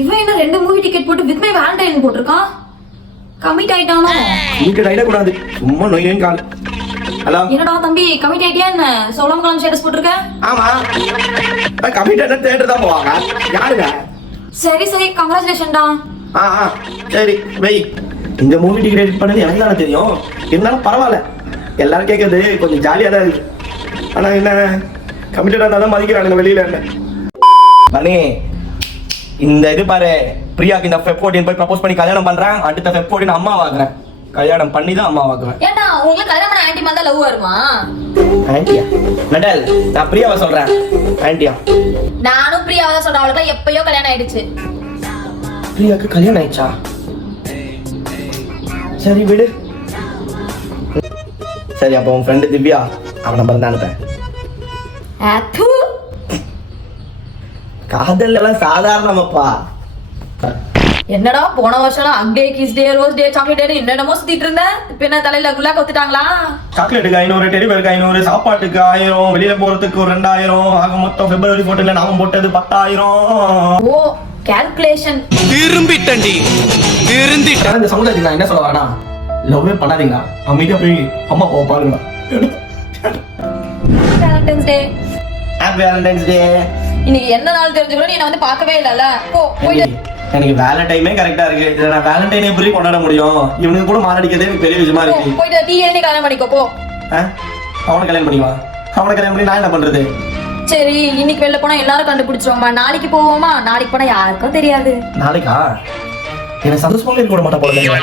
இவன் என்ன 2 movie ticket போட்டு வித் மை வேலண்டைன் போட்டிருக்கான்? கமிட் ஆயிட்டானோ? கமிட் ஆயிட கூடாது, சும்மா நோய் கால். ஹலோ, என்னடா தம்பி கமிட் ஆயிட்டியா என்ன? சோளம் ஸ்டேட்டஸ் போட்டிருக்க? ஆமா, கமிட் ஆயிட்டா தேட்டர் தான் போவாங்க. யாருங்க? சரி சரி, கங்க்ராச்சுலேஷன்டா. சரி வை. இந்த மூவி டிக்கெட் எடிட் பண்ணது எனக்கு தானே தெரியும். இருந்தாலும் பரவாயில்ல, எல்லாரும் கேட்கறது கொஞ்சம் ஜாலியாக தான் இருக்கு. ஆனால் என்ன கமிட்டடாக இருந்தால் தான் மதிக்கிறானுங்க வெளியில. என்ன பண்ணி இந்த இது பாரு, பிரியாக்கு இந்த Feb 14 போய் ப்ரப்போஸ் பண்ணி கல்யாணம் பண்றேன். அடுத்த Feb 14 அம்மா வாக்குறேன். கல்யாணம் பண்ணி தான் அம்மா வாக்குறேன். ஏண்டா உங்களுக்கு கல்யாணம் பண்ண ஆன்ட்டி மாதிரி லவ் வருமா? ஆன்ட்டியா? நடல், நான் பிரியாவை சொல்றேன். ஆன்ட்டியா? நானும் பிரியாவை தான் சொல்றேன். அவளுக்கு எப்பயோ கல்யாணம் ஆயிடுச்சு. பிரியாக்கு கல்யாணம் ஆயிடுச்சா? சரி விடு. சரி, அப்போ உன் ஃப்ரெண்டு திவ்யா அவன் நம்பர் தான் அனுப்பேன். காதல் எல்லாம் சாதாரணமாப்பா. என்னடா போன வருஷம் hug day kiss day rose day chocolate day என்னென்னமோ சுத்திட்டு இருந்த. இப்ப என்ன தலையில குல்லா கொத்துட்டாங்களா? சாக்லேட்டுக்கு 500, டெலிவரிக்கு 500, சாப்பாட்டுக்கு 1000, வெளியில போறதுக்கு ஒரு 2000, ஆக மொத்தம் February 14 நாம போட்டது 10,000. ஓ கால்குலேஷன். திரும்பிட்டண்டி திருந்திட்டேன். இந்த சமுதாயத்துக்கு நான் என்ன சொல்ல வரேன்னா, லவ்வே பண்ணாதீங்க, அமைதியா போய் அம்மா அப்பாவை பாருங்க. வேலண்டைன்ஸ் டே. ஹாப்பி வேலண்டைன்ஸ் டே. இன்னைக்கு என்ன நாள் தெரிஞ்சுக்கணும், நீ வந்து பார்க்கவே இல்லல. போ போயிடு. எனக்கு வேலண்டைனே கரெக்டா இருக்கு. இத நான் வேலண்டைனே எப்படி கொண்டாட முடியும்? இவனுக்கு கூட மாரடிக்கிறதே எனக்கு பெரிய விஷயமா இருக்கு. போயிடு, டீ ஏனே கல்யாணம் பண்ணிக்கோ போ. அவனை கல்யாணம் பண்ணிவா? அவனை கல்யாணம் பண்ணி நான் என்ன பண்றது? சரி, இன்னைக்கு வெளில போனா எல்லாரும் கண்டுபிடிச்சிருவோமா? நாளைக்கு போவோமா? நாளைக்கு போனா யாருக்கும் தெரியாது. நாளைக்கா? என்ன சந்தோஷமா இருக்க கூட மாட்டா போல.